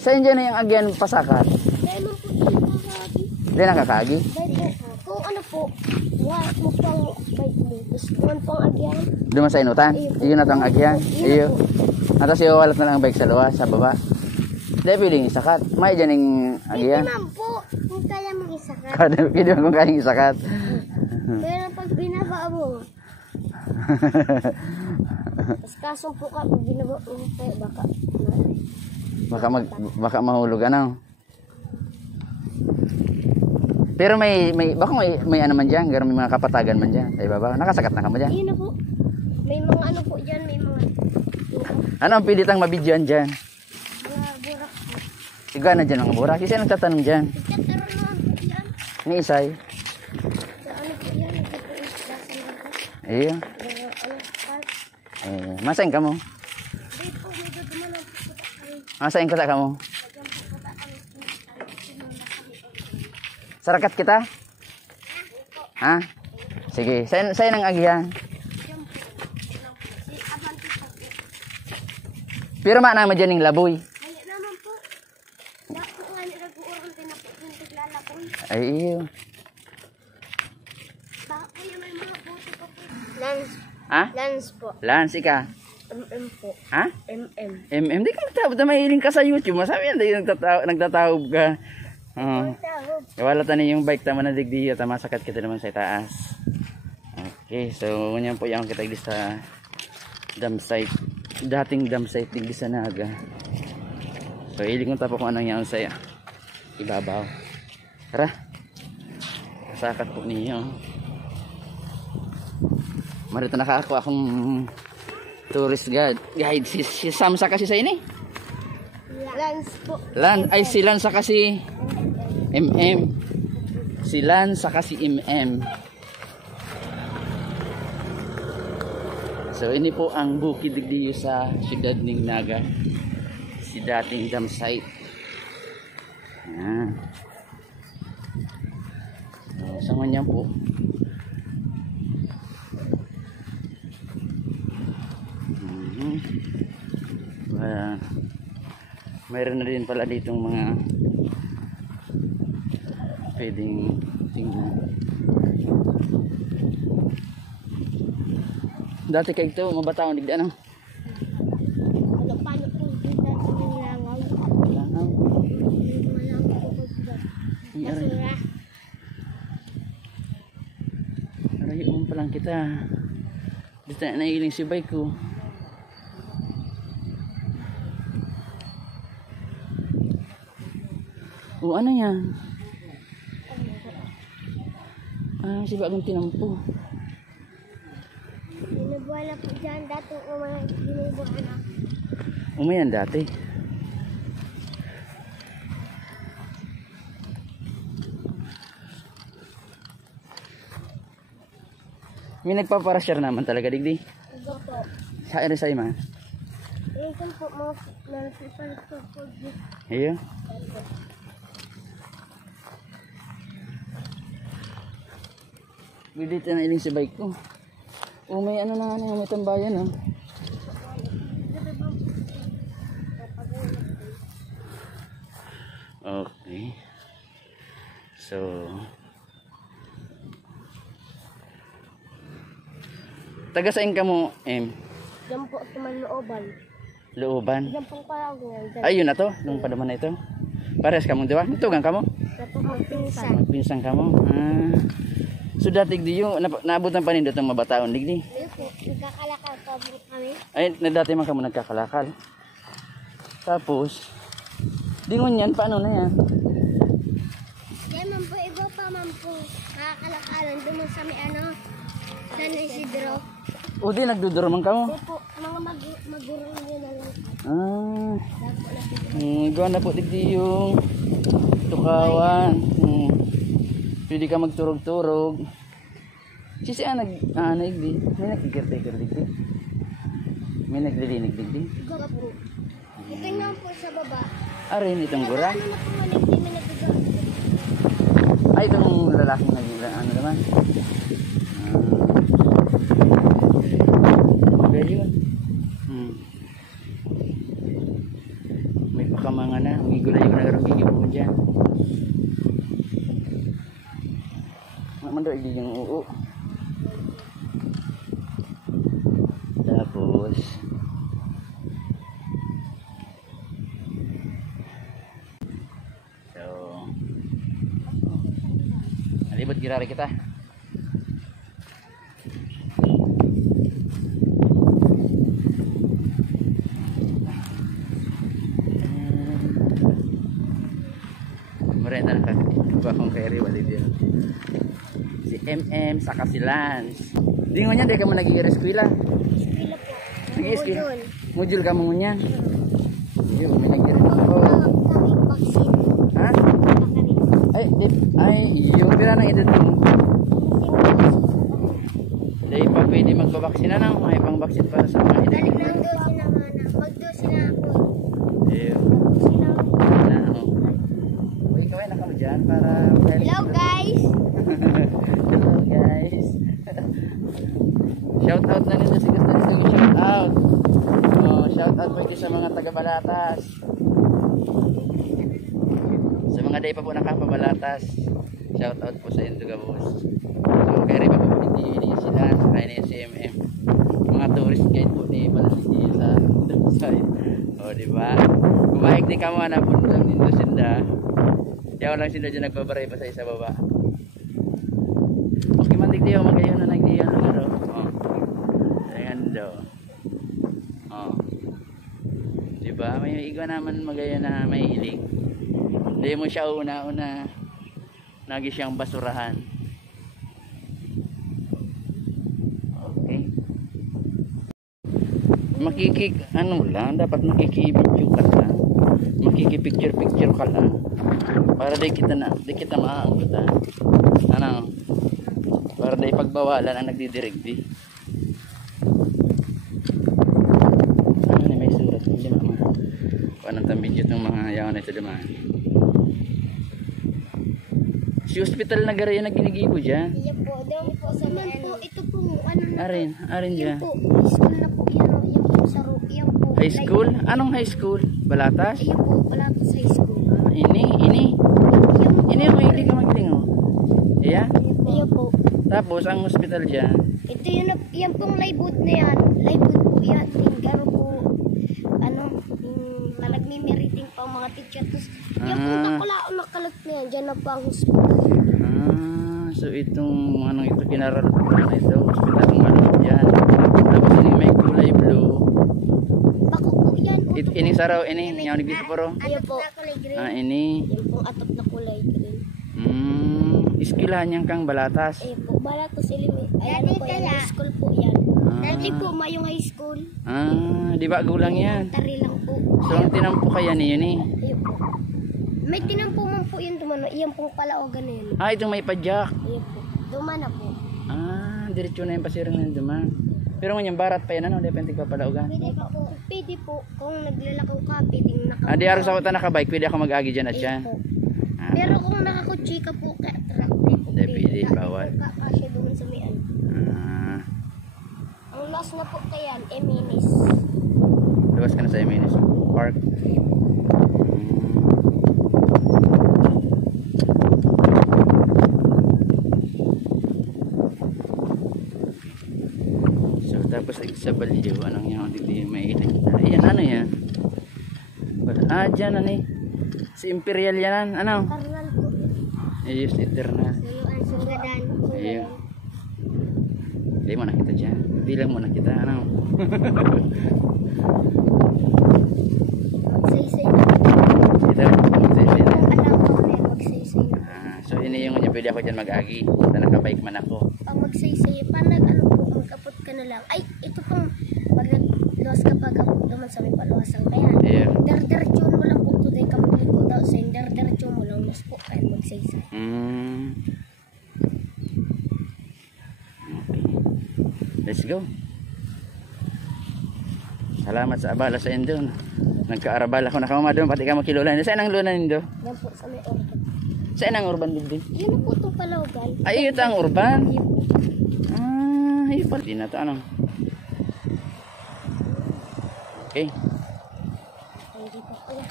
Sa inyo na yung agyan pasakat. Dahil mo po nakakagi. Hindi nakakagi. Dahil po, kung ano po, wala mo pang bike mo. Tapos kung pang agyan. Duman sa inutan. Iyon na itong agyan. Iyo. At tapos iwawalat na lang ang bike sa luwa, sa baba. Hindi pwedeng isakat. May dyan yung agyan. Hindi man po, kung kaya mong isakat. Hindi mo kung kayang isakat. Pero pag binaba mo, tapos kasong po ka, pag binaba mo, Baka mahulog ano. Pero baka may ano man diyan, may mga kapatagan man diyan. Ay baba, nakasakat na ka mo diyan. Ayun na po. May mga ano po diyan, may mga ano ang pilitang mabidyoan diyan? mga burak po. Siga na diyan ang burak. Kasi nagtatanong diyan. Nagkataroon naman po diyan. Ni Isay. Sa ano po yan, nagkataroon po. Iyo. Ano, park. Masain ka mo. Di po, may dudumanan po po tayo. Masain ko sa ka mo. Pagyan po po tayo. Sarakat kita? Ha? Sige, sayin ang agihan. Si Abanti po. Pero maana mo dyan yung laboy. Kaya naman po. Dako nga niya nag-uurang tinapos tiglalapoy. Ay iyo. Baka kaya may mga bote po po. Lance. Ha? Lance po. Lance ka. MM po. Ha? MM. MM, di ka magtawag na mahiling ka sa YouTube. Masabi yan, nagtatawag ka. Wala tani yung bike tama na digdi tama sakat kita naman sa itaas. Okay, so ganyan po yung kita sa dam site. Dating dam site digdi sa Naga. So iling ko tapo kung anong yan sa ibabaw. Tara. Sakat po niyo. Marito nakakakuha akong tourist guide. Si Sam sa kasi sa ini. Lance po. Ay si Lance sa kasi MM. Si Lance sa kasi MM. So ini po ang bukid digdiyo sa siyudad ng Naga. Si dating dam site. Ayan. So, sa ganyan po. Mayroon na din pala ditong mga pwedeng tingnan. Dati kay ito mabataon digda no. Ano paano po dito sa langaw? Langaw. Malangaw po dito. Basura. Arayon pa lang kita. Dito na nailing si bike ko. O ano yan? Si bagong tinampo. Binubuhala po dyan. Dati umayan binubuhala. Umayan dati. May nagpaparasyar naman talaga digdi. Ito po. Sa RSI man. Ito po mga people po. Iyo. Dito na iling si bike ko. O may ano na nga may tambayan oh. Okay. So taga saan ka mo, M? Diyan po sa Manlooban. Looban? Diyan po parang ngayon. Ay, yun na to. Nung padaman na ito. Pares ka mo, di ba? Tugang ka mo? Diyan po magpinsan. Magpinsan ka mo. So dati di yung naabot ng panindot ng mabataon digdi. Ayun po, nagkakalakal pa po kami. Ay, dati man kamo nagkakalakal. Tapos dingon yan, paano na yan? Kaya man po, iba pa man po nakakalakalan doon sa may ano, San Isidro. O di nagduduro man kamo? Ayun po, mga magurong yun na lang. Gawa na po digdi yung tukawan. Pwede ka magturog-turog. Sisi nagdigdi. May nagkikirte-kir digdi. May naglilinig digdi. Ikaw po. Ito nga po sa baba. Arin itong gura. Ano na po hindi may nagbigaw. Ay, itong lalaking ano naman. Yun. May pakamanga na. May kilala kita. Mereka nakakita kong kay Riwali dia. Si MM saka si Lance. Di ngunya dia kamu lagi eskwela. Eskwela po. Nag-eskwela. Mudul. Mujul kamu ngunya. Yo, minagir. Kami vaksin. Ha? Kami. Ay, yung pira ng edad mo. Dahil pa pwede magpabaksin na may pang-baksin para sa mga edad. Balik ng dosi na mana. Magdosi na ako. Eyo. Dosi na ako. Uy, ikaw ay nakamo dyan para... Hello guys! Hello guys. Shout out na nito si Gusto nito shout out. Oh, shout out po ito sa mga taga-Balatas. Sa mga day pa po nakapabalatas. Shout out po sa Induga Boss. So kaya rin pa po hindi sila sa kanya si MM. Mga tourist guide po ni Balasiti sa side. O diba? Kumaik di ka mga napunlang dito sinda. Yaw lang sila dyan nagbabaray pa sa isa baba. Okay man digdiyo magayon na nagdiyan lang ano. Oh. Ayan daw. Oh. Diba? May iga naman magayon na may iling. Hindi mo siya una-una nagi siyang basurahan. Okay. Ano lang, dapat makikipicture ka lang. Makikipicture ka lang. Para di kita maaanggutan. Ano? Para di pagbawalan ang nagdidirigdi. Ano may surat hindi mama. Paano tambidyo itong mga yawan na ito naman. Si hospital na gari na ginigibo dyan. Iya po, doon po sa man po, ito po, ano na Arin dyan. po, school na po, yan po sa yan po. High school? Anong high school? Balatas? Iya po, Balatas High School. Ini yung hindi ka magtingo. Iya? Iya po. Tapos ang hospital dyan. Ito yan pong livewood na yan. Livewood po yan. Garo po, nagmimeriting pa ang mga teacher. Tapos, yan pong nakulaon nakalat na yan. Diyan na po ang hospital. So itong ito kinaral na ito, hospital ng malapit dyan. Tapos ini may kulay blue. Bako po yan. Ini saraw, ini yung nagbisa poro. Iya po. Ini. Yan pong atop na kulay green. Iskilahan niyang kang Balatas. Eh po, Balatas Elementary. Ayan po yan, high school po yan. Dati po, mayong high school. Di ba gulang yan? Tari lang po. So ang tinampo kaya niyo ni? Ayun po. May tinampo man po yun dumano. Iyan pong palaogan na yun. Itong may padyak. Ayun po. Dumana po. Diretso na yung pasirang na duman. Pero ngayon barat pa yan ano, depende ka palaugan. Pwede pa po. Pwede po. Kung naglalakaw ka, pwedeng naka... Di araw sa kota nakabike, pwede ako mag-agi dyan at siya. po. Pero kung nakakutsika po ka, truck po. Pwede, bawal. Kasi doon sa may ano. Ang last na po kayan, Eminis. Luwas ka na sa Eminis Park. So tapos sa Balyo, anong yung hindi may ilan. Ayan, ano yan? Dyan ano eh. Si Imperial yan, ano? Karnal po. Ayos, eternal. Suluan, Sungadan. Ayun. Hindi mo nakita dyan. Hindi lang mo nakita. Ano? Magsaysay na. Ito. Magsaysay na. Alam ko na yung magsaysay na. So ini yung niya. Pwede ako dyan mag-agi. Basta nakabike man ako. Pag magsaysay, panag ano po, mag-apot ka na lang. Ay, ito pong pag nag-luwas ka pag apot naman sa may paluwasan kaya. Ayun. Derdercho mo lang po today kapag ko daw sa derdercho mo lang mas po kaya magsaysay. Okay. Let's go. Salamat sa abala sa indo. Nagkaarabal ako nakamama doon. Pati ka makilulan. Saan ang lunan nindo? Yan po sa may urban. Saan ang urban din? Yan na po itong palawagan. Ay, ito ang urban. Ay, pati na ito. Ano? Okay. Hindi po kaya.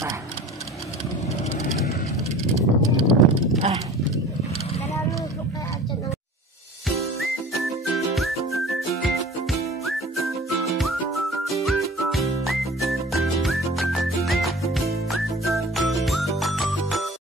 Ah.